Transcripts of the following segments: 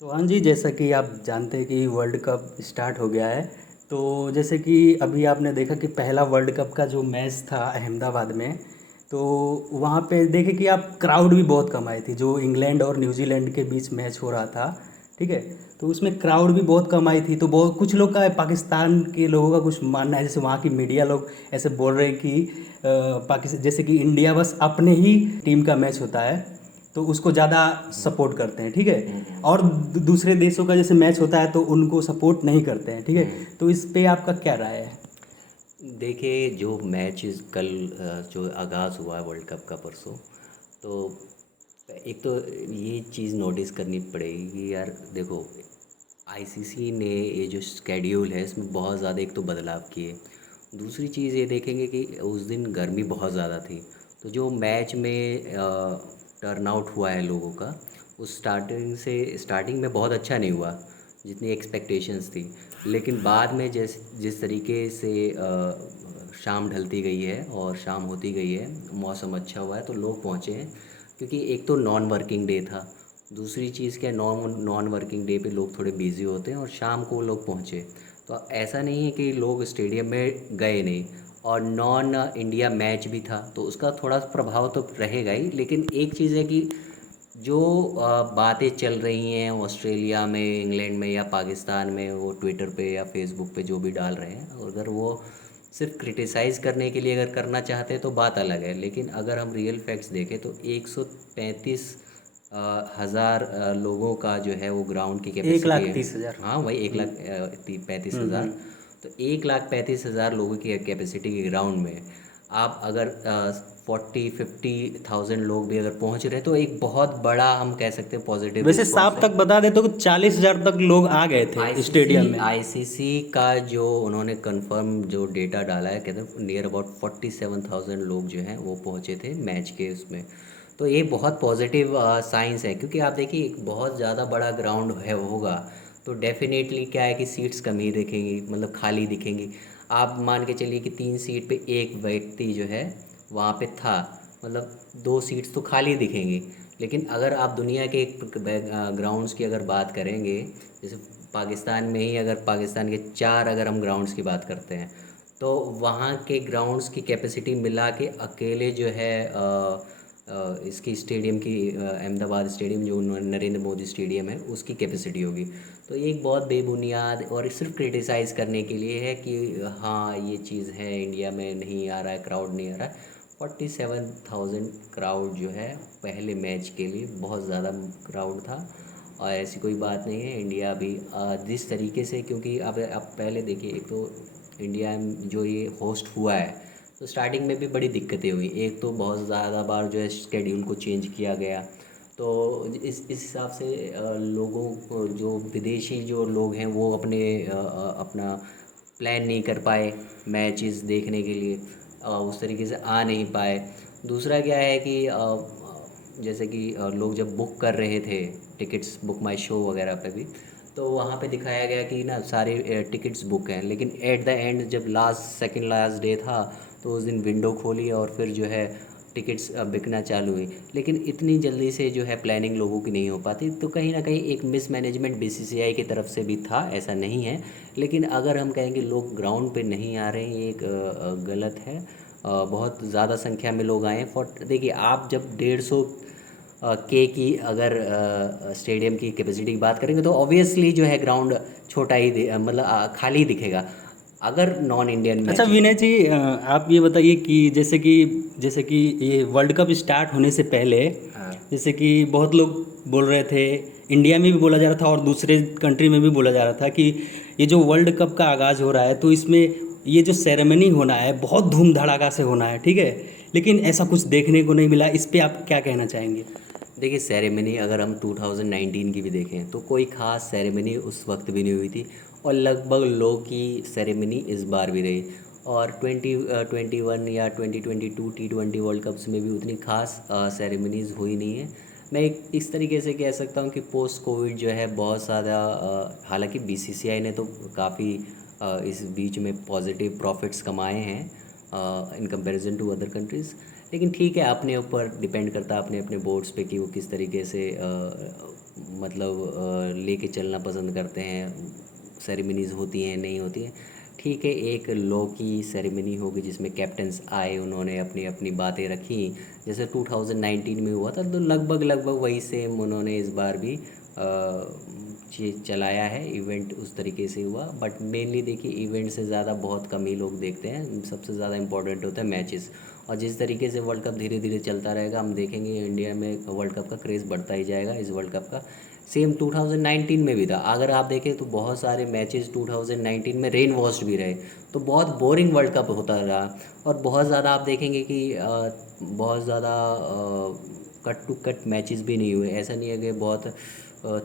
तो हाँ जी, जैसा कि आप जानते हैं कि वर्ल्ड कप स्टार्ट हो गया है। तो जैसे कि अभी आपने देखा कि पहला वर्ल्ड कप का जो मैच था अहमदाबाद में, तो वहाँ पे देखे कि आप क्राउड भी बहुत कम आई थी, जो इंग्लैंड और न्यूजीलैंड के बीच मैच हो रहा था। ठीक है। तो उसमें क्राउड भी बहुत कम आई थी, तो बहुत कुछ लोग का पाकिस्तान के लोगों का कुछ मानना है, जैसे वहाँ की मीडिया लोग ऐसे बोल रहे हैं कि पाकिस्तान जैसे कि इंडिया बस अपने ही टीम का मैच होता है तो उसको ज़्यादा सपोर्ट करते हैं। ठीक है। हम्म। और दूसरे देशों का जैसे मैच होता है तो उनको सपोर्ट नहीं करते हैं। ठीक है। हम्म। तो इस पे आपका क्या राय है? देखिए, जो मैच कल जो आगाज़ हुआ है वर्ल्ड कप का परसों, तो एक तो ये चीज़ नोटिस करनी पड़ेगी कि यार देखो, आईसीसी ने ये जो स्केड्यूल है इसमें बहुत ज़्यादा एक तो बदलाव किए। दूसरी चीज़ ये देखेंगे कि उस दिन गर्मी बहुत ज़्यादा थी, तो जो मैच में टर्न आउट हुआ है लोगों का, उस स्टार्टिंग में बहुत अच्छा नहीं हुआ जितनी एक्सपेक्टेशंस थी। लेकिन बाद में जिस तरीके से शाम ढलती गई है और शाम होती गई है, मौसम अच्छा हुआ है तो लोग पहुँचे हैं। क्योंकि एक तो नॉन वर्किंग डे था, दूसरी चीज़ क्या, नॉन नॉन वर्किंग डे पे लोग थोड़े बिजी होते हैं और शाम को लोग पहुँचे। तो ऐसा नहीं है कि लोग स्टेडियम में गए नहीं। और नॉन इंडिया मैच भी था तो उसका थोड़ा प्रभाव तो रहेगा ही। लेकिन एक चीज़ है कि जो बातें चल रही हैं ऑस्ट्रेलिया में, इंग्लैंड में या पाकिस्तान में, वो ट्विटर पे या फेसबुक पे जो भी डाल रहे हैं, अगर वो सिर्फ क्रिटिसाइज़ करने के लिए अगर करना चाहते हैं तो बात अलग है। लेकिन अगर हम रियल फैक्ट्स देखें तो 135 हज़ार लोगों का जो है वो ग्राउंड की एक कैपेसिटी लाख है। तीस हजार हाँ, वही एक लाख हम्म। 35 हज़ार। तो 1,35,000 लोगों की कैपेसिटी के ग्राउंड में आप अगर 40-50,000 लोग भी अगर पहुंच रहे हैं तो एक बहुत बड़ा, हम कह सकते हैं, पॉजिटिव वैसे रिस्पॉन्स साफ है। तक बता दे तो 40 हजार तक लोग आ गए थे आईसीसी स्टेडियम में। आईसीसी का जो उन्होंने कंफर्म जो डेटा डाला है, कहते हैं नियर अबाउट 47,000 लोग जो हैं वो पहुंचे थे मैच के उसमें। तो ये बहुत पॉजिटिव साइंस है, क्योंकि आप देखिए एक बहुत ज़्यादा बड़ा ग्राउंड है होगा तो डेफिनेटली क्या है कि सीट्स कम ही दिखेंगी, मतलब खाली दिखेंगी। आप मान के चलिए कि 3 सीट पे एक व्यक्ति जो है वहाँ पे था, मतलब 2 सीट्स तो खाली दिखेंगी। लेकिन अगर आप दुनिया के ग्राउंड्स की अगर बात करेंगे, जैसे पाकिस्तान में ही, अगर पाकिस्तान के 4 अगर हम ग्राउंड्स की बात करते हैं, तो वहाँ के ग्राउंड्स की कैपेसिटी मिला के अकेले जो है इसकी स्टेडियम की, अहमदाबाद स्टेडियम जो नरेंद्र मोदी स्टेडियम है उसकी कैपेसिटी होगी। तो ये एक बहुत बेबुनियाद और सिर्फ क्रिटिसाइज़ करने के लिए है कि हाँ ये चीज़ है, इंडिया में नहीं आ रहा है, क्राउड नहीं आ रहा है। 47,000 क्राउड जो है पहले मैच के लिए बहुत ज़्यादा क्राउड था। और ऐसी कोई बात नहीं है, इंडिया भी जिस तरीके से, क्योंकि अब आप पहले देखिए, एक तो इंडिया जो ये होस्ट हुआ है तो स्टार्टिंग में भी बड़ी दिक्कतें हुई। एक तो बहुत ज़्यादा बार जो है स्केड्यूल को चेंज किया गया। तो इस हिसाब से लोगों को, जो विदेशी जो लोग हैं वो अपना प्लान नहीं कर पाए मैचेस देखने के लिए, उस तरीके से आ नहीं पाए। दूसरा क्या है कि जैसे कि लोग जब बुक कर रहे थे टिकट्स, बुक माई शो वगैरह पे भी, तो वहाँ पे दिखाया गया कि ना सारे टिकट्स बुक हैं। लेकिन एट द एंड जब सेकंड लास्ट डे था तो उस दिन विंडो खोली और फिर जो है टिकट्स बिकना चालू हुई। लेकिन इतनी जल्दी से जो है प्लानिंग लोगों की नहीं हो पाती, तो कहीं ना कहीं एक मिसमैनेजमेंट बीसीसीआई की तरफ से भी था, ऐसा नहीं है। लेकिन अगर हम कहेंगे लोग ग्राउंड पे नहीं आ रहे हैं, ये एक गलत है। बहुत ज़्यादा संख्या में लोग आए हैं। देखिए, आप जब 150 के की अगर स्टेडियम की कैपेसिटी की बात करेंगे तो ऑब्वियसली जो है ग्राउंड छोटा ही मतलब खाली दिखेगा अगर नॉन इंडियन अच्छा मैच। विनय जी, आप ये बताइए कि जैसे कि ये वर्ल्ड कप स्टार्ट होने से पहले, हाँ। जैसे कि बहुत लोग बोल रहे थे, इंडिया में भी बोला जा रहा था और दूसरे कंट्री में भी बोला जा रहा था कि ये जो वर्ल्ड कप का आगाज़ हो रहा है तो इसमें ये जो सेरेमनी होना है बहुत धूम धड़ाका से होना है। ठीक है। लेकिन ऐसा कुछ देखने को नहीं मिला। इस पे आप क्या कहना चाहेंगे? देखिए, सेरेमनी अगर हम 2019 की भी देखें तो कोई ख़ास सेरेमनी उस वक्त भी नहीं हुई थी, और लगभग लो की सेरेमनी इस बार भी रही। और 2021 या 2022 T20 वर्ल्ड कप्स में भी उतनी खास सेरेमनीज़ हुई नहीं है। मैं एक इस तरीके से कह सकता हूँ कि पोस्ट कोविड जो है बहुत ज़्यादा, हालांकि बीसीसीआई ने तो काफ़ी इस बीच में पॉजिटिव प्रॉफिट्स कमाए हैं in comparison to other countries. लेकिन ठीक है, अपने ऊपर डिपेंड करता है, अपने अपने बोर्ड्स पे, कि वो किस तरीके से मतलब लेके चलना पसंद करते हैं, सेरेमनीज़ होती हैं नहीं होती हैं। ठीक है, एक लो की सेरेमनी होगी जिसमें कैप्टन्स आए, उन्होंने अपनी अपनी बातें रखी, जैसे 2019 में हुआ था, तो लगभग लगभग वही सेम उन्होंने इस बार भी चीज़ चलाया है, इवेंट उस तरीके से हुआ। बट मेनली देखिए, इवेंट से ज़्यादा बहुत कम ही लोग देखते हैं, सबसे ज़्यादा इंपॉर्टेंट होता है मैचेस। और जिस तरीके से वर्ल्ड कप धीरे धीरे चलता रहेगा, हम देखेंगे इंडिया में वर्ल्ड कप का क्रेज़ बढ़ता ही जाएगा। इस वर्ल्ड कप का सेम 2019 में भी था, अगर आप देखें तो बहुत सारे मैचेस 2019 में रेन वॉश्ड भी रहे, तो बहुत बोरिंग वर्ल्ड कप होता रहा। और बहुत ज़्यादा आप देखेंगे कि बहुत ज़्यादा कट टू कट मैचेस भी नहीं हुए, ऐसा नहीं है कि बहुत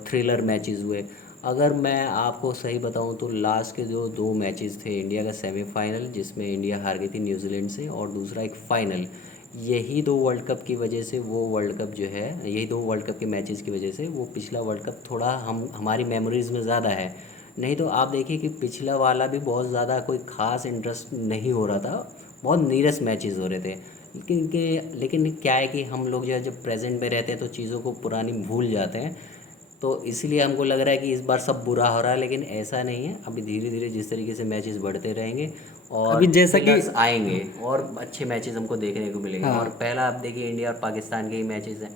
थ्रिलर मैचेस हुए। अगर मैं आपको सही बताऊं तो लास्ट के जो दो मैचेस थे, इंडिया का सेमीफाइनल जिसमें इंडिया हार गई थी न्यूजीलैंड से, और दूसरा एक फ़ाइनल, यही दो वर्ल्ड कप की वजह से वो वर्ल्ड कप जो है, यही दो वर्ल्ड कप के मैचेस की वजह से वो पिछला वर्ल्ड कप थोड़ा हम हमारी मेमोरीज़ में ज़्यादा है। नहीं तो आप देखिए कि पिछला वाला भी बहुत ज़्यादा कोई ख़ास इंटरेस्ट नहीं हो रहा था, बहुत नीरस मैचेस हो रहे थे। लेकिन क्या है कि हम लोग जो है जब प्रेजेंट में रहते हैं तो चीज़ों को पुरानी भूल जाते हैं, तो इसलिए हमको लग रहा है कि इस बार सब बुरा हो रहा है, लेकिन ऐसा नहीं है। अभी धीरे धीरे जिस तरीके से मैचेस बढ़ते रहेंगे अभी और जैसा कि थ्रिलर्स आएंगे और अच्छे मैचेस हमको देखने को मिलेंगे। और हाँ, पहला आप देखिए इंडिया और पाकिस्तान के ही मैचेस हैं,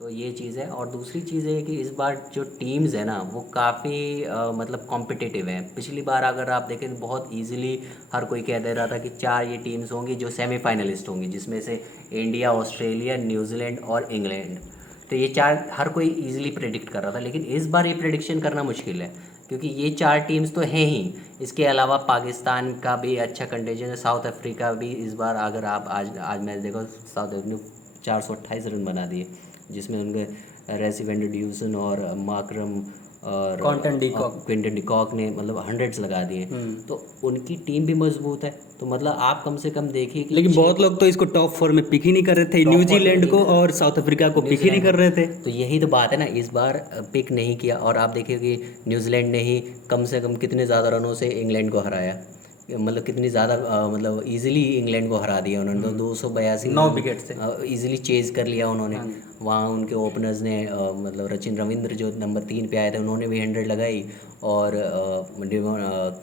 तो ये चीज़ है। और दूसरी चीज़ है कि इस बार जो टीम्स है ना वो काफ़ी मतलब कॉम्पिटिटिव हैं। पिछली बार अगर आप देखें तो बहुत इजीली हर कोई कह दे रहा था कि चार ये टीम्स होंगी जो सेमीफाइनलिस्ट होंगी, जिसमें से इंडिया, ऑस्ट्रेलिया, न्यूजीलैंड और इंग्लैंड। तो ये चार हर कोई इजीली प्रेडिक्ट कर रहा था, लेकिन इस बार ये प्रेडिक्शन करना मुश्किल है, क्योंकि ये चार टीम्स तो हैं ही। इसके अलावा पाकिस्तान का भी अच्छा कंटेंजन है, साउथ अफ्रीका भी इस बार, अगर आप आज आज मैच देखो, साउथ अफ्रीका ने 428 रन बना दिए, जिसमें उनके रेसिवेंड ड्यूसन और मार्करम और कॉन्टन डीकॉक। क्विंटन डिकॉक ने मतलब हंड्रेड्स लगा दिए। हम्म। तो उनकी टीम भी मजबूत है, तो मतलब आप कम से कम देखिए कि लेकिन बहुत लोग तो इसको टॉप फोर में पिक ही नहीं कर रहे थे, टॉप फोर में न्यूजीलैंड नहीं को कर और साउथ अफ्रीका को पिक ही नहीं न्यूजीलैंड कर रहे थे। को, तो यही तो बात है ना, इस बार पिक नहीं किया। और आप देखिए कि न्यूजीलैंड ने ही कम से कम कितने ज़्यादा रनों से इंग्लैंड को हराया, मतलब कितनी ज़्यादा मतलब इजीली इंग्लैंड को हरा दिया उन्होंने, तो 282 9 विकेट से। इजीली चेज कर लिया उन्होंने। हाँ। वहाँ उनके ओपनर्स ने मतलब रचिन रविंद्र जो नंबर 3 पे आए थे, उन्होंने भी 100 लगाई, और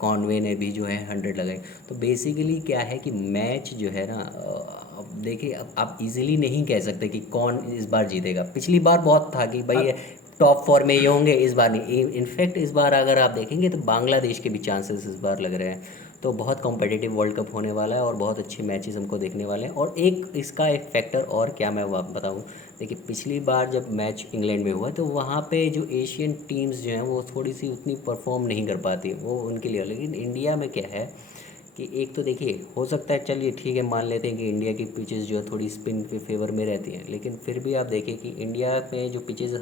कॉनवे ने भी जो है 100 लगाई। तो बेसिकली क्या है कि मैच जो है ना, अब देखिए, अब आप इजीली नहीं कह सकते कि कौन इस बार जीतेगा। पिछली बार बहुत था कि भाई टॉप फोर में ये होंगे, इस बार नहीं। इनफैक्ट इस बार अगर आप देखेंगे तो बांग्लादेश के भी चांसेस इस बार लग रहे हैं। तो बहुत कॉम्पिटिटिव वर्ल्ड कप होने वाला है और बहुत अच्छे मैचेस हमको देखने वाले हैं। और एक इसका एक फैक्टर और क्या मैं बताऊँ, देखिए पिछली बार जब मैच इंग्लैंड में हुआ तो वहाँ पे जो एशियन टीम्स जो हैं वो थोड़ी सी उतनी परफॉर्म नहीं कर पाती, वो उनके लिए। लेकिन इंडिया में क्या है कि एक तो देखिए, हो सकता है, चलिए ठीक है, मान लेते हैं कि इंडिया की पिचेस जो है थोड़ी स्पिन के फेवर में रहती हैं, लेकिन फिर भी आप देखिए कि इंडिया में जो पिचेस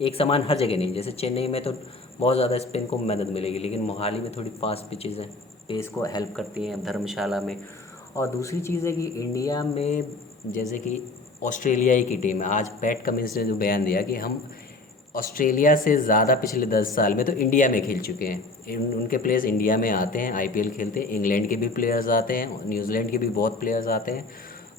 एक समान हर जगह नहीं। जैसे चेन्नई में तो बहुत ज़्यादा स्पिन को मदद मिलेगी, लेकिन मोहाली में थोड़ी फास्ट पिचेस हैं, पेस को हेल्प करती हैं, धर्मशाला में। और दूसरी चीज़ है कि इंडिया में जैसे कि ऑस्ट्रेलिया ही की टीम है, आज पैट कमिंस ने जो बयान दिया कि हम ऑस्ट्रेलिया से ज़्यादा पिछले 10 साल में तो इंडिया में खेल चुके हैं। उनके प्लेयर्स इंडिया में आते हैं, आईपीएल खेलते हैं, इंग्लैंड के भी प्लेयर्स आते हैं, न्यूजीलैंड के भी बहुत प्लेयर्स आते हैं।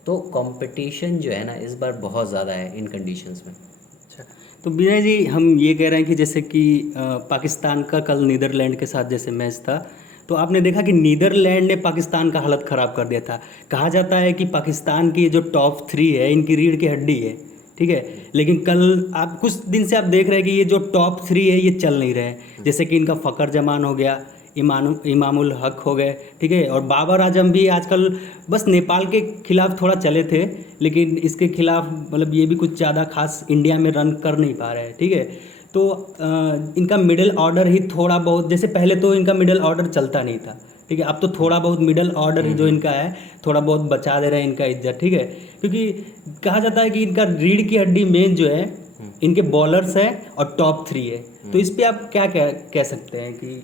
तो कंपटीशन जो है ना इस बार बहुत ज़्यादा है इन कंडीशंस में। अच्छा, तो विनय जी, हम ये कह रहे हैं कि जैसे कि पाकिस्तान का कल नीदरलैंड के साथ जैसे मैच था, तो आपने देखा कि नीदरलैंड ने पाकिस्तान का हालत ख़राब कर दिया था। कहा जाता है कि पाकिस्तान की जो टॉप थ्री है इनकी रीढ़ की हड्डी है, ठीक है। लेकिन कल आप कुछ दिन से आप देख रहे हैं कि ये जो टॉप थ्री है ये चल नहीं रहे। जैसे कि इनका फ़खर जमान हो गया, इमामुल हक हो गए, ठीक है, और बाबर आजम भी आजकल बस नेपाल के खिलाफ थोड़ा चले थे, लेकिन इसके खिलाफ मतलब ये भी कुछ ज़्यादा खास इंडिया में रन कर नहीं पा रहे हैं, ठीक है। तो इनका मिडिल ऑर्डर ही थोड़ा बहुत, जैसे पहले तो इनका मिडिल ऑर्डर चलता नहीं था, ठीक है, अब तो थोड़ा बहुत मिडिल ऑर्डर जो इनका है थोड़ा बहुत बचा दे रहा है इनका इज्जत, ठीक है। क्योंकि कहा जाता है कि इनका रीढ़ की हड्डी मेन जो है इनके बॉलर्स है और टॉप थ्री है। तो इस पे आप क्या कह सकते हैं कि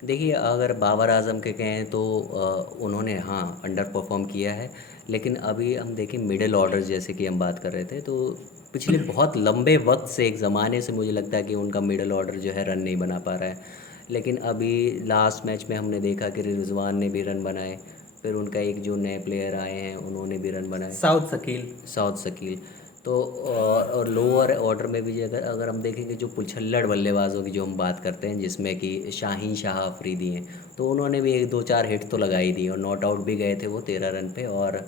देखिए, अगर बाबर आजम के कहें तो उन्होंने हाँ अंडर परफॉर्म किया है, लेकिन अभी हम देखें मिडिल ऑर्डर जैसे कि हम बात कर रहे थे, तो पिछले बहुत लंबे वक्त से, एक ज़माने से मुझे लगता है कि उनका मिडिल ऑर्डर जो है रन नहीं बना पा रहा है। लेकिन अभी लास्ट मैच में हमने देखा कि रिजवान ने भी रन बनाए, फिर उनका एक जो नए प्लेयर आए हैं उन्होंने भी रन बनाए, साउथ शकील? साउथ शकील। तो और लोअर ऑर्डर में भी अगर अगर हम देखेंगे जो पुछल्लड़ बल्लेबाजों की जो हम बात करते हैं, जिसमें कि शाहीन शाह अफरीदी हैं, तो उन्होंने भी एक दो चार हिट तो लगाई दी और नॉट आउट भी गए थे वो 13 रन पे। और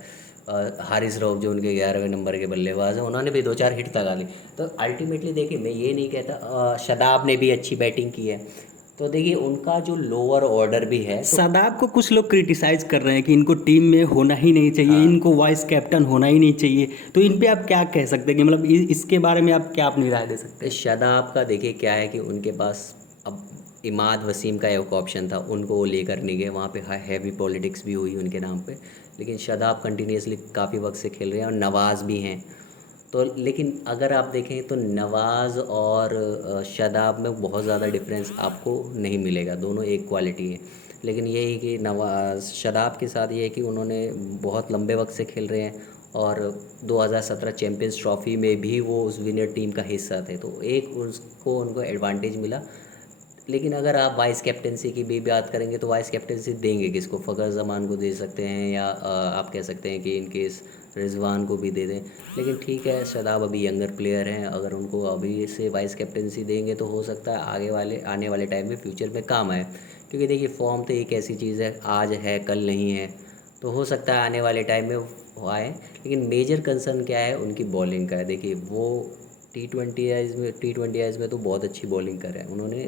हारिस रऊफ जो उनके 11वें नंबर के बल्लेबाज हैं, उन्होंने भी दो चार हिट लगा ली। तो अल्टीमेटली देखिए, मैं ये नहीं कहता, शादाब ने भी अच्छी बैटिंग की है। तो देखिए उनका जो लोअर ऑर्डर भी है तो शादाब को कुछ लोग क्रिटिसाइज कर रहे हैं कि इनको टीम में होना ही नहीं चाहिए, हाँ, इनको वाइस कैप्टन होना ही नहीं चाहिए। तो इन पे आप क्या कह सकते हैं कि मतलब इसके बारे में आप क्या अपनी राय दे सकते तो हैं? शादाब का देखिए क्या है कि उनके पास अब इमाद वसीम का एक ऑप्शन था, उनको वो लेकर नहीं गए, वहाँ पे हैवी पॉलिटिक्स भी हुई उनके नाम पे। लेकिन शादाब कंटिन्यूसली काफ़ी वक्त से खेल रहे हैं और नवाज़ भी हैं। तो लेकिन अगर आप देखें तो नवाज़ और शादाब में बहुत ज़्यादा डिफरेंस आपको नहीं मिलेगा, दोनों एक क्वालिटी है। लेकिन ये है कि नवाज शादाब के साथ ये है कि उन्होंने बहुत लंबे वक्त से खेल रहे हैं और 2017 चैम्पियंस ट्रॉफी में भी वो उस विनर टीम का हिस्सा थे, तो एक उसको उनको एडवांटेज मिला। लेकिन अगर आप वाइस कैप्टेंसी की भी बात करेंगे तो वाइस कैप्टेंसी देंगे किसको? फ़खर ज़मान को दे सकते हैं, या आप कह सकते हैं कि इन केस रिजवान को भी दे दें। लेकिन ठीक है, शादाब अभी यंगर प्लेयर हैं, अगर उनको अभी से वाइस कैप्टेंसी देंगे तो हो सकता है आने वाले टाइम में फ्यूचर में काम आए। क्योंकि देखिए फॉर्म तो एक ऐसी चीज़ है, आज है कल नहीं है, तो हो सकता है आने वाले टाइम में वो आए। लेकिन मेजर कंसर्न क्या है? उनकी बॉलिंग का है। देखिए वो टी ट्वेंटी आइज में तो बहुत अच्छी बॉलिंग कर रहे हैं उन्होंने।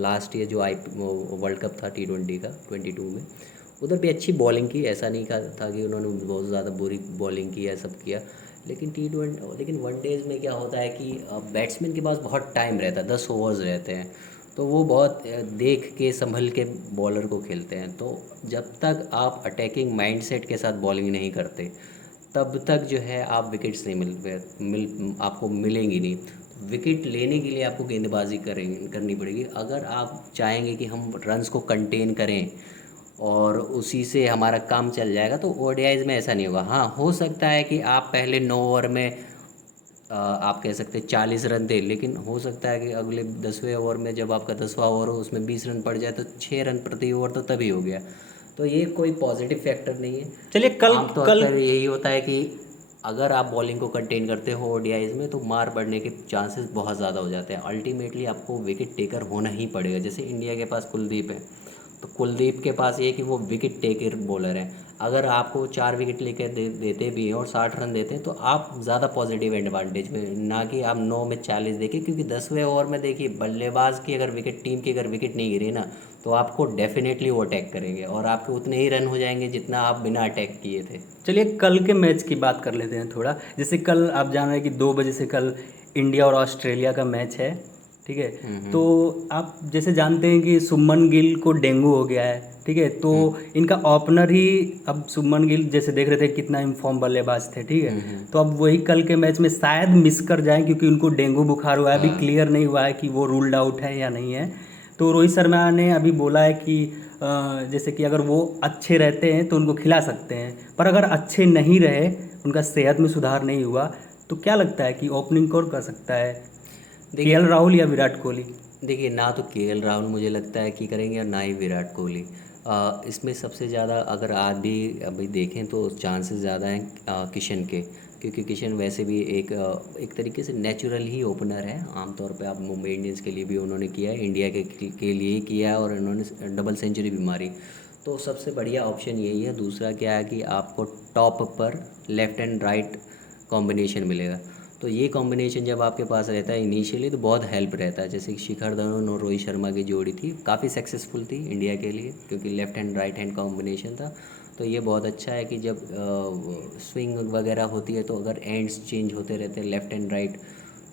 लास्ट ईयर जो आई वर्ल्ड कप था टी20 का 22 में, उधर भी अच्छी बॉलिंग की, ऐसा नहीं कहा था कि उन्होंने बहुत ज़्यादा बुरी बॉलिंग की है, सब किया। लेकिन वनडेज़ में क्या होता है कि बैट्समैन के पास बहुत टाइम रहता है, 10 ओवर्स रहते हैं, तो वो बहुत देख के संभल के बॉलर को खेलते हैं। तो जब तक आप अटैकिंग माइंडसेट के साथ बॉलिंग नहीं करते, तब तक जो है आप विकेट्स नहीं आपको मिलेंगी नहीं। विकेट लेने के लिए आपको गेंदबाजी करनी पड़ेगी। अगर आप चाहेंगे कि हम रन्स को कंटेन करें और उसी से हमारा काम चल जाएगा, तो ओडीआईज में ऐसा नहीं होगा। हाँ, हो सकता है कि आप पहले 9 ओवर में आप कह सकते हैं 40 रन दे, लेकिन हो सकता है कि अगले 10वें ओवर में जब आपका 10वां ओवर हो उसमें 20 रन पड़ जाए, तो 6 रन प्रति ओवर तो तभी हो गया। तो ये कोई पॉजिटिव फैक्टर नहीं है। चलिए कल आमतौर कल पर यही होता है कि अगर आप बॉलिंग को कंटेन करते हो ओडीआईज में, तो मार पड़ने के चांसेस बहुत ज़्यादा हो जाते हैं। अल्टीमेटली आपको विकेट टेकर होना ही पड़ेगा। जैसे इंडिया के पास कुलदीप है, तो कुलदीप के पास ये है कि वो विकेट टेकर बॉलर है। अगर आपको 4 विकेट लेकर देते भी हैं और 60 रन देते हैं, तो आप ज़्यादा पॉजिटिव एडवांटेज में, ना कि आप 9 में 40 देखिए। क्योंकि 10वें ओवर में देखिए बल्लेबाज की अगर विकेट, टीम की अगर विकेट नहीं गिरी ना, तो आपको डेफिनेटली वो अटैक करेंगे और आपके उतने ही रन हो जाएंगे जितना आप बिना अटैक किए थे। चलिए कल के मैच की बात कर लेते हैं थोड़ा। जैसे कल आप जान रहे हैं कि 2 बजे से कल इंडिया और ऑस्ट्रेलिया का मैच है, ठीक है। तो आप जैसे जानते हैं कि शुभमन गिल को डेंगू हो गया है, ठीक है। तो इनका ओपनर ही, अब शुभमन गिल जैसे देख रहे थे कितना इनफॉर्म बल्लेबाज थे, ठीक है। तो अब वही कल के मैच में शायद मिस कर जाएं क्योंकि उनको डेंगू बुखार हुआ है, अभी हाँ, क्लियर नहीं हुआ है कि वो रूल्ड आउट है या नहीं है। तो रोहित शर्मा ने अभी बोला है कि जैसे कि अगर वो अच्छे रहते हैं तो उनको खिला सकते हैं, पर अगर अच्छे नहीं रहे, उनका सेहत में सुधार नहीं हुआ, तो क्या लगता है कि ओपनिंग कौन कर सकता है? केएल देखिए राहुल या विराट कोहली? देखिए ना तो केएल राहुल मुझे लगता है कि करेंगे और ना ही विराट कोहली। इसमें सबसे ज़्यादा अगर आज भी अभी देखें तो चांसेस ज़्यादा हैं किशन के। क्योंकि किशन वैसे भी एक तरीके से नेचुरल ही ओपनर है। आमतौर पे आप मुंबई इंडियंस के लिए भी उन्होंने किया है, इंडिया के लिए ही किया है और उन्होंने डबल सेंचुरी भी मारी। तो सबसे बढ़िया ऑप्शन यही है। दूसरा क्या है कि आपको टॉप पर लेफ़्ट एंड राइट कॉम्बिनेशन मिलेगा। तो ये कॉम्बिनेशन जब आपके पास रहता है इनिशियली, तो बहुत हेल्प रहता है। जैसे कि शिखर धवन और रोहित शर्मा की जोड़ी थी, काफ़ी सक्सेसफुल थी इंडिया के लिए, क्योंकि left hand right hand combination था। तो ये बहुत अच्छा है कि जब स्विंग वगैरह होती है, तो अगर एंड्स चेंज होते रहते हैं लेफ़्ट एंड राइट,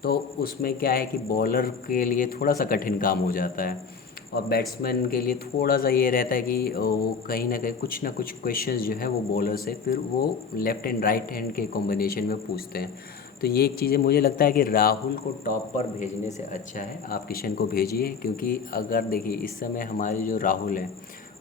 तो उसमें क्या है कि बॉलर के लिए थोड़ा सा कठिन काम हो जाता है। और बैट्समैन के लिए थोड़ा सा ये रहता है कि वो कहीं ना कुछ क्वेश्चंस जो है वो बॉलर से फिर वो लेफ़्ट एंड राइट हैंड के कॉम्बिनेशन में पूछते हैं। तो ये एक चीज़ है, मुझे लगता है कि राहुल को टॉप पर भेजने से अच्छा है आप किशन को भेजिए। क्योंकि अगर देखिए इस समय हमारे जो राहुल हैं,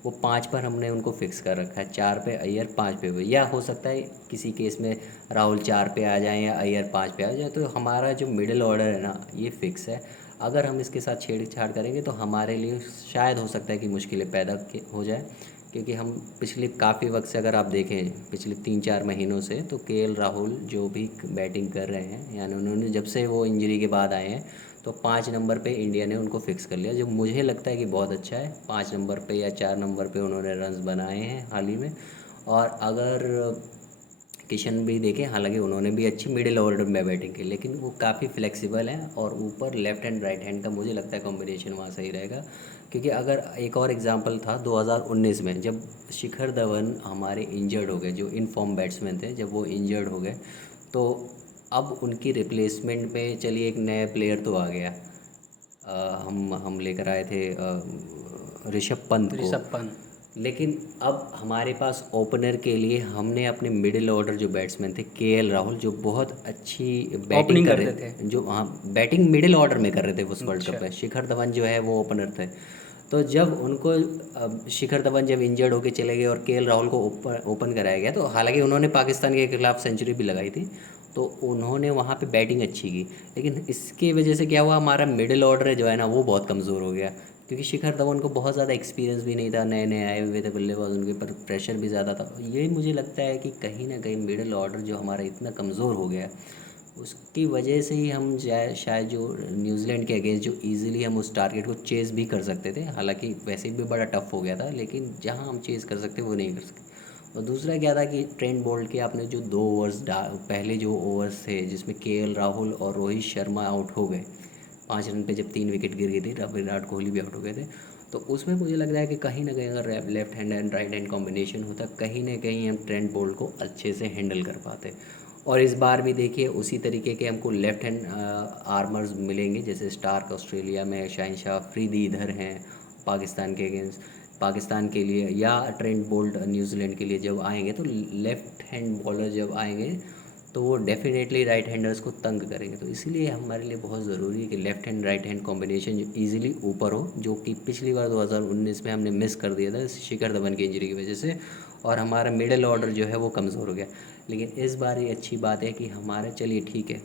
वो 5 पर हमने उनको फिक्स कर रखा है, 4 पे अय्यर, 5 पे वो, या हो सकता है किसी केस में राहुल 4 पे आ जाएं या अय्यर 5 पे आ जाए। तो हमारा जो मिडिल ऑर्डर है ना, ये फिक्स है। अगर हम इसके साथ छेड़छाड़ करेंगे तो हमारे लिए शायद हो सकता है कि मुश्किलें पैदा हो जाए। क्योंकि हम पिछले काफ़ी वक्त से अगर आप देखें पिछले 3-4 महीनों से तो केएल राहुल जो भी बैटिंग कर रहे हैं, यानी उन्होंने जब से वो इंजरी के बाद आए हैं तो 5 नंबर पे इंडिया ने उनको फिक्स कर लिया, जो मुझे लगता है कि बहुत अच्छा है। 5 नंबर पे या 4 नंबर पे उन्होंने रन्स बनाए हैं हाल ही में। और अगर किशन भी देखें, हालांकि उन्होंने भी अच्छी मिडिल ऑर्डर में बैटिंग की, लेकिन वो काफ़ी फ्लेक्सिबल हैं और ऊपर लेफ्ट हैंड राइट हैंड का मुझे लगता है कॉम्बिनेशन वहाँ सही रहेगा। क्योंकि अगर एक और एग्जांपल था 2019 में, जब शिखर धवन हमारे इंजर्ड हो गए, जो इन फॉर्म बैट्समैन थे, जब वो इंजर्ड हो गए तो अब उनकी रिप्लेसमेंट में चलिए एक नया प्लेयर तो आ गया। हम लेकर आए थे ऋषभ पंत को। ऋषभ पंत लेकिन अब हमारे पास ओपनर के लिए हमने अपने मिडिल ऑर्डर जो बैट्समैन थे, केएल राहुल जो बहुत अच्छी बैटिंग ओपनिंग कर करते थे। रहे, जो हाँ बैटिंग मिडिल ऑर्डर में कर रहे थे उस वर्ल्ड कप अच्छा। में। शिखर धवन जो है वो ओपनर थे। तो जब उनको शिखर धवन जब इंजर्ड होके चले गए और केएल राहुल को ओपन कराया गया, तो हालांकि उन्होंने पाकिस्तान के खिलाफ सेंचुरी भी लगाई थी, तो उन्होंने वहाँ पे बैटिंग अच्छी की। लेकिन इसके वजह से क्या हुआ, हमारा मिडिल ऑर्डर जो है ना वो बहुत कमज़ोर हो गया। क्योंकि शिखर धवन को बहुत ज़्यादा एक्सपीरियंस भी नहीं था, नए नए आए हुए थे बल्लेबाज, उनके पर प्रेशर भी ज़्यादा था। ये मुझे लगता है कि कहीं ना कहीं मिडिल ऑर्डर जो हमारा इतना कमज़ोर हो गया, उसकी वजह से ही हम शायद जो न्यूजीलैंड के अगेंस्ट जो इजीली हम उस टारगेट को चेज़ भी कर सकते थे, हालांकि वैसे भी बड़ा टफ हो गया था, लेकिन जहां हम चेज़ कर सकते वो नहीं कर सकते। और दूसरा क्या था कि ट्रेंट बोल्ट के आपने जो 2 ओवर्स पहले जो ओवर्स थे जिसमें केएल राहुल और रोहित शर्मा आउट हो गए 5 रन पे, जब 3 विकेट गिर गई थी, विराट कोहली भी आउट हो गए थे, तो उसमें मुझे लग रहा है कि कहीं ना कहीं अगर left hand and right hand combination होता, कहीं ना कहीं हम ट्रेंट बोल्ट को अच्छे से हैंडल कर पाते। और इस बार भी देखिए उसी तरीके के हमको लेफ्ट हैंड आर्मर्स मिलेंगे, जैसे स्टार्क ऑस्ट्रेलिया में, शाहिनशाह अफरीदी इधर हैं पाकिस्तान के अगेंस्ट, पाकिस्तान के लिए, या ट्रेंट बोल्ट न्यूजीलैंड के लिए जब आएंगे, तो लेफ्ट हैंड बॉलर जब आएंगे तो वो डेफिनेटली राइट हैंडर्स को तंग करेंगे। तो इसीलिए हमारे लिए बहुत ज़रूरी है कि left hand right hand combination जो ईजिली ऊपर हो, जो कि पिछली बार 2019 में हमने मिस कर दिया था शिखर धवन की इंजरी की वजह से, और हमारा मिडिल ऑर्डर जो है वो कमज़ोर हो गया। लेकिन इस बार ये अच्छी बात है कि हमारे, चलिए ठीक है,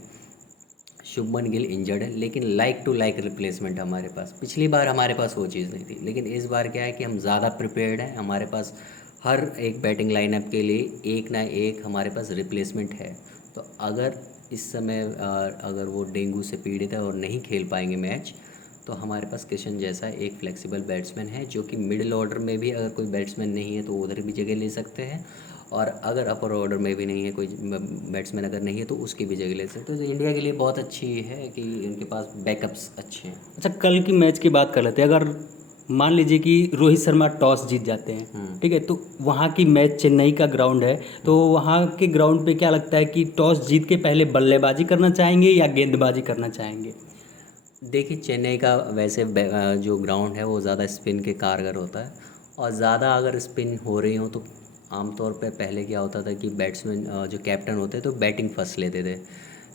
शुभमन गिल इंजर्ड है, लेकिन लाइक टू लाइक रिप्लेसमेंट हमारे पास। पिछली बार हमारे पास वो चीज़ नहीं थी, लेकिन इस बार क्या है कि हम ज़्यादा प्रिपेयर्ड हैं, हमारे पास हर एक बैटिंग लाइनअप के लिए एक ना एक हमारे पास रिप्लेसमेंट है। तो अगर इस समय अगर वो डेंगू से पीड़ित है और नहीं खेल पाएंगे मैच, तो हमारे पास किशन जैसा एक फ्लेक्सिबल बैट्समैन है, जो कि मिडिल ऑर्डर में भी अगर कोई बैट्समैन नहीं है तो उधर भी जगह ले सकते हैं, और अगर अपर ऑर्डर में भी नहीं है कोई बैट्समैन अगर नहीं है तो उसकी भी जगह ले सकते हैं। तो इंडिया के लिए बहुत अच्छी है कि इनके पास बैकअप्स अच्छे हैं। अच्छा, कल की मैच की बात कर लेते हैं। अगर मान लीजिए कि रोहित शर्मा टॉस जीत जाते हैं, ठीक है, तो वहाँ की मैच चेन्नई का ग्राउंड है, तो वहाँ के ग्राउंड पे क्या लगता है कि टॉस जीत के पहले बल्लेबाजी करना चाहेंगे या गेंदबाजी करना चाहेंगे? देखिए चेन्नई का वैसे जो ग्राउंड है वो ज़्यादा स्पिन के कारगर होता है, और ज़्यादा अगर स्पिन हो रही हो तो आमतौर पे पहले क्या होता था कि बैट्समैन जो कैप्टन होते तो बैटिंग फर्स्ट लेते थे।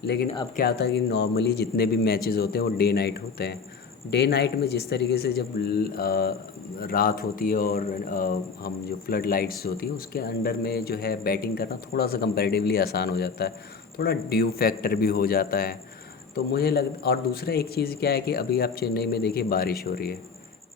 लेकिन अब क्या होता है कि नॉर्मली जितने भी मैचेस होते हैं वो डे नाइट होते हैं। डे नाइट में जिस तरीके से जब रात होती है और हम जो फ्लड लाइट्स होती है उसके अंडर में जो है बैटिंग करना थोड़ा सा कंपैरेटिवली आसान हो जाता है, थोड़ा ड्यू फैक्टर भी हो जाता है। तो मुझे लग, और दूसरा एक चीज़ क्या है कि अभी आप चेन्नई में देखिए बारिश हो रही है,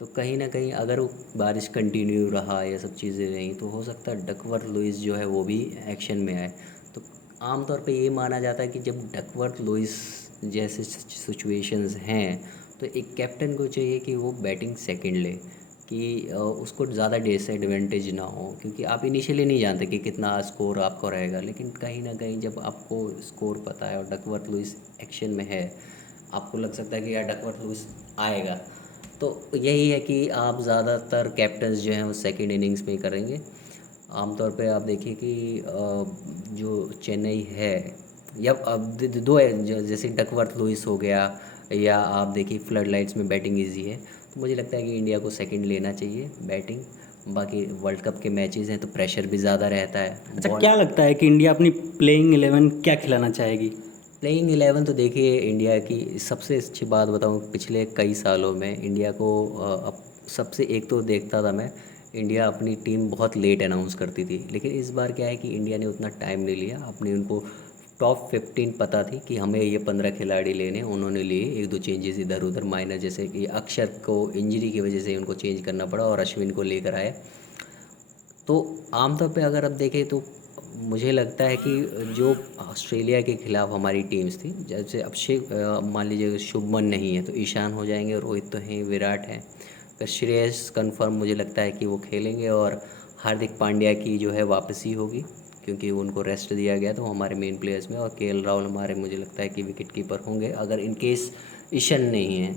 तो कहीं ना कहीं अगर वो बारिश कंटिन्यू रहा, ये सब चीज़ें रहीं, तो हो सकता है डकवर्थ लुइस जो है वो भी एक्शन में आए। तो आमतौर पे ये माना जाता है कि जब डकवर्थ लुइस जैसे सिचुएशंस हैं, तो एक कैप्टन को चाहिए कि वो बैटिंग सेकंड ले, कि उसको ज़्यादा डिसएडवांटेज ना हो, क्योंकि आप इनिशियली नहीं जानते कि कितना स्कोर आपको रहेगा। लेकिन कहीं ना कहीं जब आपको स्कोर पता है और डकवर्थ लुइस एक्शन में है, आपको लग सकता है कि यार डकवर्थ लुइस आएगा, तो यही है कि आप ज़्यादातर कैप्टन्स जो हैं वो सेकंड इनिंग्स में ही करेंगे। आमतौर पे आप देखिए कि जो चेन्नई है, या अब दो है, जैसे डकवर्थ लुइस हो गया, या आप देखिए फ्लड लाइट्स में बैटिंग इजी है, तो मुझे लगता है कि इंडिया को सेकंड लेना चाहिए बैटिंग। बाकी वर्ल्ड कप के मैचेस हैं तो प्रेशर भी ज़्यादा रहता है। अच्छा, बॉल क्या लगता है कि इंडिया अपनी प्लेइंग 11 क्या खिलाना चाहेगी? प्लेइंग 11 तो देखिए इंडिया की सबसे अच्छी बात बताऊँ, पिछले कई सालों में इंडिया को अब सबसे एक तो देखता था मैं, इंडिया अपनी टीम बहुत लेट अनाउंस करती थी, लेकिन इस बार क्या है कि इंडिया ने उतना टाइम नहीं लिया। अपने उनको टॉप 15 पता थी कि हमें ये 15 खिलाड़ी लेने, उन्होंने लिए। एक दो चेंजेस इधर उधर माइनर, जैसे कि अक्षर को इंजरी की वजह से उनको चेंज करना पड़ा और अश्विन को लेकर आए। तो आमतौर पे अगर आप देखें तो मुझे लगता है कि जो ऑस्ट्रेलिया के खिलाफ हमारी टीम्स थी, जैसे अब मान लीजिए शुभमन नहीं है तो ईशान हो जाएंगे, रोहित तो हैं, विराट है, फिर श्रेयस कंफर्म मुझे लगता है कि वो खेलेंगे, और हार्दिक पांड्या की जो है वापसी होगी क्योंकि उनको रेस्ट दिया गया तो हमारे मेन प्लेयर्स में, और केएल राहुल हमारे मुझे लगता है कि विकेट कीपर होंगे, अगर इन केस ईशन नहीं है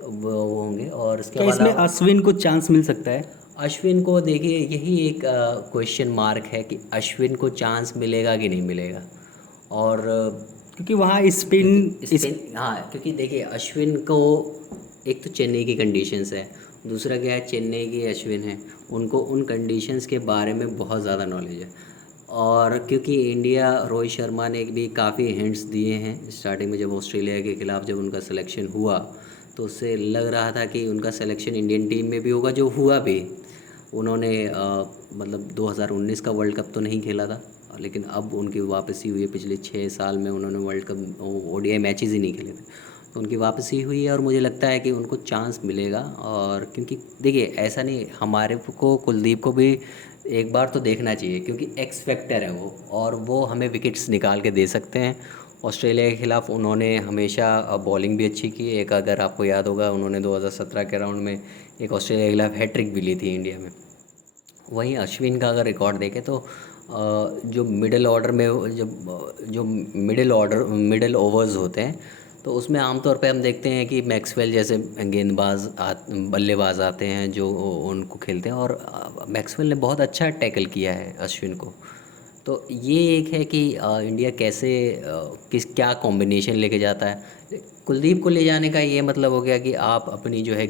तो वो होंगे। और इसके क्या इसमें अलावा अश्विन को चांस मिल सकता है? अश्विन को देखिए, यही एक क्वेश्चन मार्क है कि अश्विन को चांस मिलेगा कि नहीं मिलेगा। और क्योंकि वहाँ क्योंकि स्पिन, हाँ क्योंकि देखिए अश्विन को एक तो चेन्नई की कंडीशंस है, दूसरा क्या है चेन्नई की अश्विन है, उनको उन कंडीशंस के बारे में बहुत ज़्यादा नॉलेज है। और क्योंकि इंडिया, रोहित शर्मा ने भी काफ़ी हिंट्स दिए हैं स्टार्टिंग में, जब ऑस्ट्रेलिया के ख़िलाफ़ जब उनका सिलेक्शन हुआ तो उससे लग रहा था कि उनका सिलेक्शन इंडियन टीम में भी होगा, जो हुआ भी। उन्होंने मतलब 2019 का वर्ल्ड कप तो नहीं खेला था, लेकिन अब उनकी वापसी हुई है। पिछले 6 साल में उन्होंने वर्ल्ड कप ओडीआई मैचेस ही नहीं खेले थे, तो उनकी वापसी हुई है और मुझे लगता है कि उनको चांस मिलेगा। और क्योंकि देखिए ऐसा नहीं, हमारे को कुलदीप को भी एक बार तो देखना चाहिए क्योंकि एक्स फैक्टर है वो, और वो हमें विकेट्स निकाल के दे सकते हैं। ऑस्ट्रेलिया के ख़िलाफ़ उन्होंने हमेशा बॉलिंग भी अच्छी की, एक अगर आपको याद होगा उन्होंने 2017 के राउंड में एक ऑस्ट्रेलिया के खिलाफ हैट्रिक भी ली थी इंडिया में। वहीं अश्विन का अगर रिकॉर्ड देखें तो जो मिडिल ऑर्डर में जो मिडिल ओवर्स होते हैं तो उसमें आमतौर पे हम देखते हैं कि मैक्सवेल जैसे बल्लेबाज आते हैं जो उनको खेलते हैं, और मैक्सवेल ने बहुत अच्छा टैकल किया है अश्विन को। तो ये एक है कि इंडिया कैसे क्या कॉम्बिनेशन लेके जाता है। कुलदीप को ले जाने का ये मतलब हो गया कि आप अपनी जो है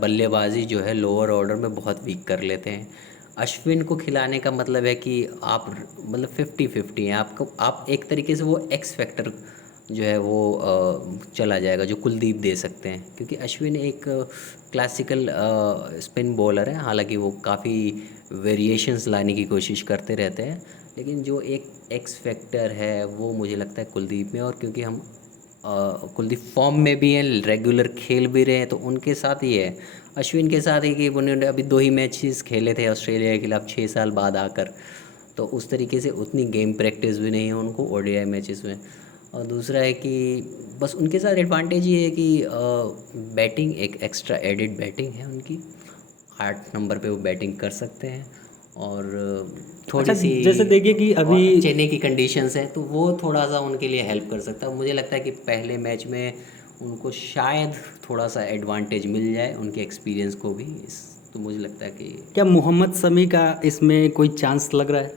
बल्लेबाजी जो है लोअर ऑर्डर में बहुत वीक कर लेते हैं। अश्विन को खिलाने का मतलब है कि आप मतलब 50-50 हैं आपको, आप एक तरीके से वो एक्स फैक्टर जो है वो चला जाएगा जो कुलदीप दे सकते हैं, क्योंकि अश्विन एक क्लासिकल स्पिन बॉलर है, हालांकि वो काफ़ी वेरिएशंस लाने की कोशिश करते रहते हैं, लेकिन जो एक एक्स फैक्टर है वो मुझे लगता है कुलदीप में। और क्योंकि हम कुलदीप फॉर्म में भी हैं, रेगुलर खेल भी रहे हैं, तो उनके साथ ये है, अश्विन के साथ है कि उन्होंने अभी 2 ही मैचेस खेले थे ऑस्ट्रेलिया के खिलाफ 6 साल बाद आकर, तो उस तरीके से उतनी गेम प्रैक्टिस भी नहीं है उनको ओडीआई मैचेस में। और दूसरा है कि बस उनके साथ एडवांटेज ये है कि बैटिंग एक एक्स्ट्रा एडिड बैटिंग है उनकी, 8 नंबर पे वो बैटिंग कर सकते हैं। और अच्छा, थोड़ी सी जैसे देखिए कि अभी और चेन्नई की कंडीशंस है तो वो थोड़ा सा उनके लिए हेल्प कर सकता है। मुझे लगता है कि पहले मैच में उनको शायद थोड़ा सा एडवांटेज मिल जाए उनके एक्सपीरियंस को भी तो मुझे लगता है कि क्या मोहम्मद शमी का इसमें कोई चांस लग रहा है?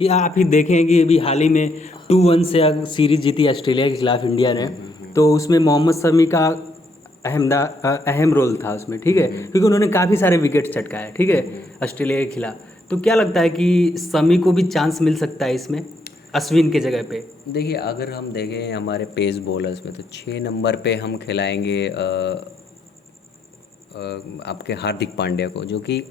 कि आप ही देखें कि अभी हाल ही में 2-1 से सीरीज जीती ऑस्ट्रेलिया के खिलाफ इंडिया ने, तो उसमें मोहम्मद शमी का अहम रोल था उसमें, ठीक है, क्योंकि उन्होंने काफ़ी सारे विकेट चटकाए, ठीक है, ऑस्ट्रेलिया के खिलाफ। तो क्या लगता है कि शमी को भी चांस मिल सकता है इसमें अश्विन के जगह पे? देखिए अगर हम देखें हमारे पेस बॉलर्स में तो 6 नंबर पे हम खिलाएंगे आपके हार्दिक पांड्या को, जो कि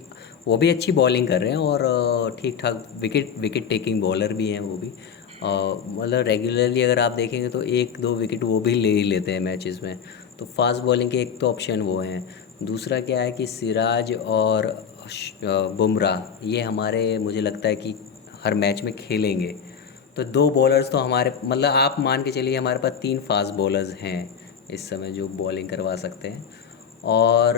वो भी अच्छी बॉलिंग कर रहे हैं और ठीक ठाक विकेट विकेट टेकिंग बॉलर भी हैं वो भी। मतलब रेगुलरली अगर आप देखेंगे तो 1-2 विकेट वो भी ले ही लेते हैं मैचेस में। तो फास्ट बॉलिंग के एक तो ऑप्शन वो हैं, दूसरा क्या है कि सिराज और बुमराह ये हमारे मुझे लगता है कि हर मैच में खेलेंगे। तो 2 बॉलर्स तो हमारे मतलब आप मान के चलिए हमारे पास 3 फास्ट बॉलर्स हैं इस समय जो बॉलिंग करवा सकते हैं। और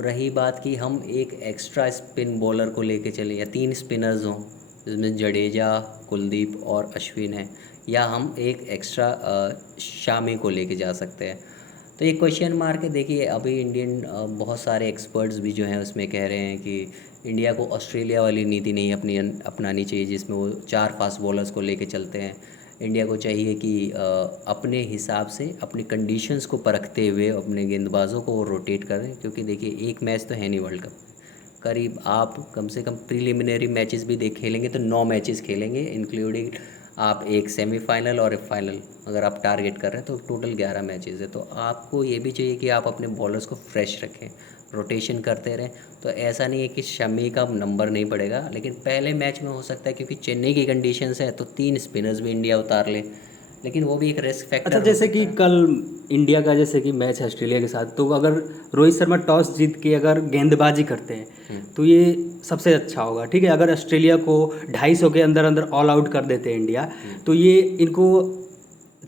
रही बात कि हम एक एक्स्ट्रा स्पिन बॉलर को लेके चलें या 3 स्पिनर्स हों जिसमें जडेजा, कुलदीप और अश्विन है, या हम एक एक्स्ट्रा शामी को लेके जा सकते हैं। तो ये क्वेश्चन मार्क है। देखिए अभी इंडियन बहुत सारे एक्सपर्ट्स भी जो हैं उसमें कह रहे हैं कि इंडिया को ऑस्ट्रेलिया वाली नीति नहीं अपनानी चाहिए जिसमें वो 4 फास्ट बॉलर्स को लेके चलते हैं। इंडिया को चाहिए कि अपने हिसाब से अपनी कंडीशंस को परखते हुए अपने गेंदबाजों को रोटेट करें, क्योंकि देखिए एक मैच तो है नहीं वर्ल्ड कप, करीब आप कम से कम प्रीलिमिनरी मैचेस भी देख खेलेंगे तो 9 मैचेस खेलेंगे, इंक्लूडिंग आप एक सेमीफाइनल और एक फाइनल अगर आप टारगेट कर रहे हैं तो टोटल 11 मैचेस है। तो आपको ये भी चाहिए कि आप अपने बॉलर्स को फ्रेश रखें, रोटेशन करते रहें। तो ऐसा नहीं है कि शमी का नंबर नहीं पड़ेगा, लेकिन पहले मैच में हो सकता है क्योंकि चेन्नई की कंडीशंस है तो 3 स्पिनर्स भी इंडिया उतार ले, लेकिन वो भी एक रिस्क अच्छा, फैक्टर हो जैसे कि सकता है। कल इंडिया का जैसे कि मैच है ऑस्ट्रेलिया के साथ, तो अगर रोहित शर्मा टॉस जीत के अगर गेंदबाजी करते हैं तो ये सबसे अच्छा होगा, ठीक है। अगर ऑस्ट्रेलिया को 250 के अंदर अंदर ऑल आउट कर देते हैं इंडिया, तो ये इनको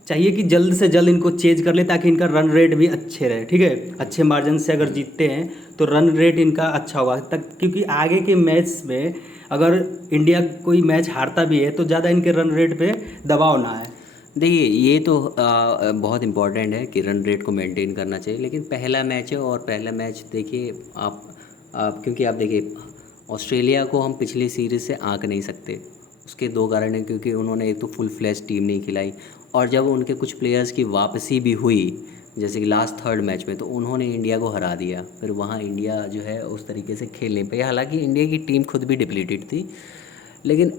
चाहिए कि जल्द से जल्द इनको चेज कर ले ताकि इनका रन रेट भी अच्छे रहे, ठीक है। अच्छे मार्जिन से अगर जीतते हैं तो रन रेट इनका अच्छा होगा तक, क्योंकि आगे के मैच में अगर इंडिया कोई मैच हारता भी है तो ज़्यादा इनके रन रेट पे दबाव ना आए। देखिए ये तो बहुत इम्पोर्टेंट है कि रन रेट को मेंटेन करना चाहिए, लेकिन पहला मैच है और पहला मैच देखिए आप क्योंकि आप देखिए ऑस्ट्रेलिया को हम पिछली सीरीज से आंक नहीं सकते। उसके दो कारण हैं, क्योंकि उन्होंने एक तो फुल फ्लैश टीम नहीं खिलाई, और जब उनके कुछ प्लेयर्स की वापसी भी हुई जैसे कि लास्ट थर्ड मैच में, तो उन्होंने इंडिया को हरा दिया। फिर वहाँ इंडिया जो है उस तरीके से खेल नहीं पाई, हालांकि इंडिया की टीम खुद भी डिप्लीटेड थी। लेकिन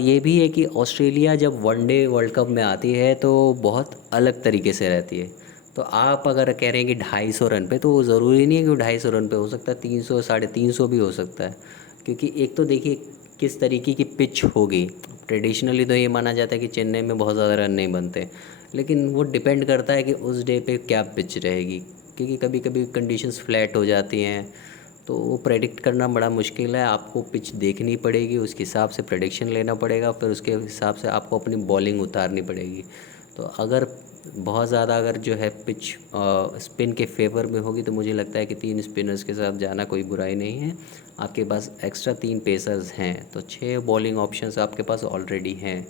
ये भी है कि ऑस्ट्रेलिया जब वनडे वर्ल्ड कप में आती है तो बहुत अलग तरीके से रहती है। तो आप अगर कह रहे हैं कि 250 रन पे, तो ज़रूरी नहीं है कि वो 250 रन पे हो सकता है, 300 350 भी हो सकता है। क्योंकि एक तो देखिए किस तरीके की पिच होगी। ट्रेडिशनली तो ये माना जाता है कि चेन्नई में बहुत ज़्यादा रन नहीं बनते, लेकिन वो डिपेंड करता है कि उस डे पे क्या पिच रहेगी, क्योंकि कभी कभी कंडीशंस फ्लैट हो जाती हैं। तो वो प्रेडिक्ट करना बड़ा मुश्किल है, आपको पिच देखनी पड़ेगी, उसके हिसाब से प्रेडिक्शन लेना पड़ेगा, फिर उसके हिसाब से आपको अपनी बॉलिंग उतारनी पड़ेगी। तो अगर बहुत ज़्यादा अगर जो है पिच स्पिन के फेवर में होगी, तो मुझे लगता है कि 3 स्पिनर्स के साथ जाना कोई बुराई नहीं है। आपके पास एक्स्ट्रा 3 पेसर्स हैं, तो 6 बॉलिंग ऑप्शंस आपके पास ऑलरेडी हैं,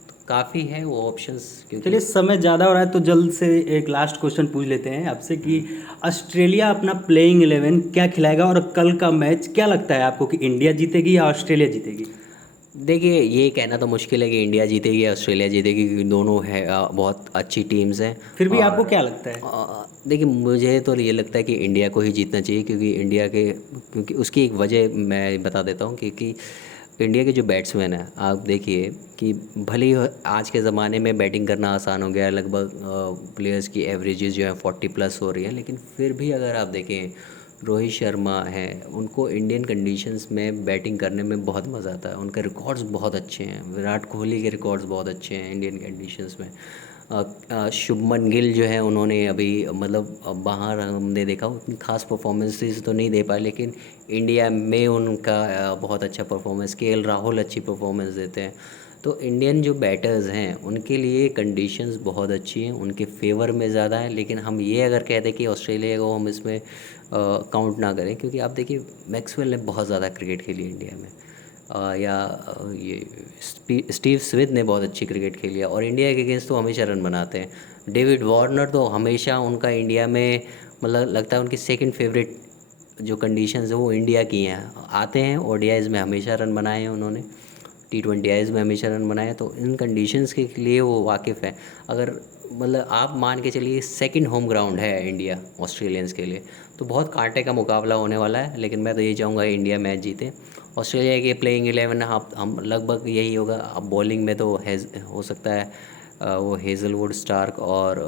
तो काफ़ी है वो ऑप्शंस। क्योंकि चलिए, समय ज़्यादा हो रहा है तो जल्द से एक लास्ट क्वेश्चन पूछ लेते हैं आपसे कि ऑस्ट्रेलिया अपना प्लेइंग 11 क्या खिलाएगा, और कल का मैच क्या लगता है आपको कि इंडिया जीतेगी या ऑस्ट्रेलिया जीतेगी? देखिए ये कहना तो मुश्किल है कि इंडिया जीतेगी या ऑस्ट्रेलिया जीतेगी, क्योंकि दोनों है बहुत अच्छी टीम्स हैं। फिर भी आपको और क्या लगता है? देखिए मुझे तो ये लगता है कि इंडिया को ही जीतना चाहिए, क्योंकि उसकी एक वजह मैं बता देता हूँ। क्योंकि इंडिया के जो बैट्समैन हैं, आप देखिए कि भले ही आज के ज़माने में बैटिंग करना आसान हो गया है, लगभग प्लेयर्स की एवरेजेस जो है 40+ हो रही है, लेकिन फिर भी अगर आप देखें रोहित शर्मा है, उनको इंडियन कंडीशंस में बैटिंग करने में बहुत मज़ा आता है। उनके रिकॉर्ड्स बहुत अच्छे हैं, विराट कोहली के रिकॉर्ड्स बहुत अच्छे हैं इंडियन कंडीशंस में। शुभमन गिल जो है, उन्होंने अभी मतलब बाहर हमने देखा उतनी खास परफॉर्मेंसेस तो नहीं दे पाए, लेकिन इंडिया में उनका बहुत अच्छा परफॉर्मेंस। केएल राहुल अच्छी परफॉर्मेंस देते हैं। तो इंडियन जो बैटर्स हैं उनके लिए कंडीशंस बहुत अच्छी हैं, उनके फेवर में ज़्यादा है। लेकिन हम ये अगर कह दें कि ऑस्ट्रेलिया को हम इसमें काउंट ना करें, क्योंकि आप देखिए मैक्सवेल ने बहुत ज़्यादा क्रिकेट खेली इंडिया में, ये स्टीव स्मिथ ने बहुत अच्छी क्रिकेट खेली है, और इंडिया के अगेंस्ट तो हमेशा रन बनाते हैं। डेविड वार्नर तो हमेशा उनका इंडिया में मतलब लगता है उनकी सेकंड फेवरेट जो कंडीशंस है वो इंडिया की हैं। आते हैं ओडीआईज़ में हमेशा रन बनाए हैं उन्होंने, T20 में हमेशा रन बनाए हैं, तो इन कंडीशंस के लिए वो वाकिफ़ है। अगर मतलब आप मान के चलिए सेकंड होम ग्राउंड है इंडिया ऑस्ट्रेलियंस के लिए, तो बहुत कांटे का मुकाबला होने वाला है। लेकिन मैं तो यही चाहूँगा इंडिया मैच जीते। ऑस्ट्रेलिया के प्लेइंग 11 हम लगभग यही होगा। अब बॉलिंग में तो हो सकता है वो हेज़लवुड, स्टार्क और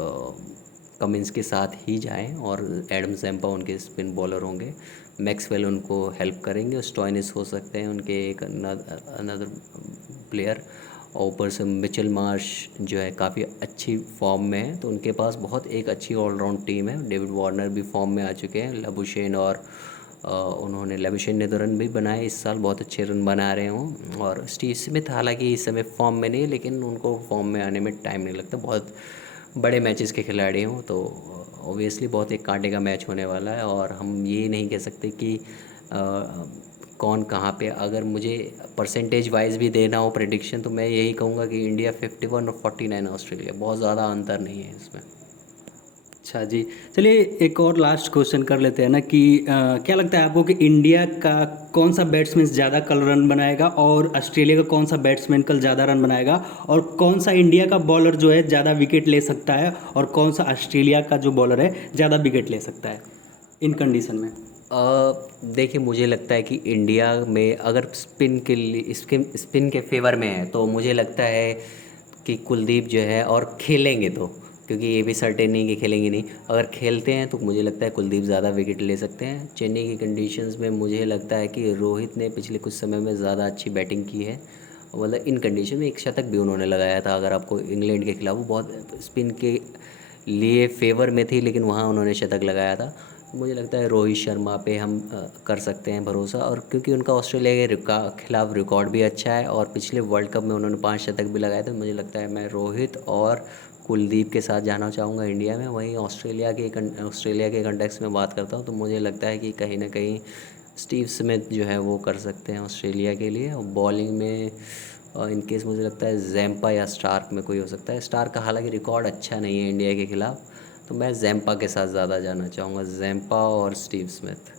कमिंस के साथ ही जाएं, और एडम जैम्पा उनके स्पिन बॉलर होंगे। मैक्सवेल उनको हेल्प करेंगे, स्टॉइनिस हो सकते हैं उनके एक अनदर प्लेयर, और ऊपर से मिचेल मार्श जो है काफ़ी अच्छी फॉर्म में है, तो उनके पास बहुत एक अच्छी ऑलराउंड टीम है। डेविड वार्नर भी फॉर्म में आ चुके हैं, लबुशेन और उन्होंने लबुशेन ने तो रन भी बनाए इस साल, बहुत अच्छे रन बना रहे हों। और स्टीव स्मिथ हालांकि इस समय फॉर्म में नहीं है, लेकिन उनको फॉर्म में आने में टाइम नहीं लगता, बहुत बड़े मैचेस के खिलाड़ी हों। तो ऑब्वियसली बहुत एक कांटे का मैच होने वाला है, और हम ये नहीं कह सकते कि कौन कहाँ पे। अगर मुझे परसेंटेज वाइज भी देना हो प्रेडिक्शन, तो मैं यही कहूँगा कि इंडिया 51 और 49 ऑस्ट्रेलिया, बहुत ज़्यादा अंतर नहीं है इसमें। अच्छा जी। चलिए, एक और लास्ट क्वेश्चन कर लेते हैं ना कि क्या लगता है आपको कि इंडिया का कौन सा बैट्समैन ज़्यादा कल रन बनाएगा, और ऑस्ट्रेलिया का कौन सा बैट्समैन कल ज़्यादा रन बनाएगा, और कौन सा इंडिया का बॉलर जो है ज़्यादा विकेट ले सकता है, और कौन सा ऑस्ट्रेलिया का जो बॉलर है ज़्यादा विकेट ले सकता है इन कंडीशन में? देखिए मुझे लगता है कि इंडिया में अगर स्पिन के लिए स्पिन के फेवर में है, तो मुझे लगता है कि कुलदीप जो है, और खेलेंगे तो, क्योंकि ये भी सर्टेन नहीं कि खेलेंगे नहीं, अगर खेलते हैं तो मुझे लगता है कुलदीप ज़्यादा विकेट ले सकते हैं। चेन्नई की कंडीशंस में मुझे लगता है कि रोहित ने पिछले कुछ समय में ज़्यादा अच्छी बैटिंग की है, मतलब इन कंडीशन में एक शतक भी उन्होंने लगाया था। अगर आपको इंग्लैंड के खिलाफ, वो बहुत स्पिन के लिए फेवर में थी, लेकिन वहाँ उन्होंने शतक लगाया था। मुझे लगता है रोहित शर्मा पे हम कर सकते हैं भरोसा, और क्योंकि उनका ऑस्ट्रेलिया के खिलाफ रिकॉर्ड भी अच्छा है और पिछले वर्ल्ड कप में उन्होंने 5 शतक भी लगाए थे। मुझे लगता है मैं रोहित और कुलदीप के साथ जाना चाहूँगा इंडिया में। वहीं ऑस्ट्रेलिया के कंटेक्स में बात करता हूँ तो मुझे लगता है कि कहीं ना कहीं स्टीव स्मिथ जो है वो कर सकते हैं ऑस्ट्रेलिया के लिए। और बॉलिंग में इन केस मुझे लगता है जैम्पा या स्टार्क में कोई हो सकता है। स्टार्क का हालांकि रिकॉर्ड अच्छा नहीं है इंडिया के खिलाफ, तो मैं जैम्पा के साथ ज़्यादा जाना चाहूँगा, जैम्पा और स्टीव स्मिथ।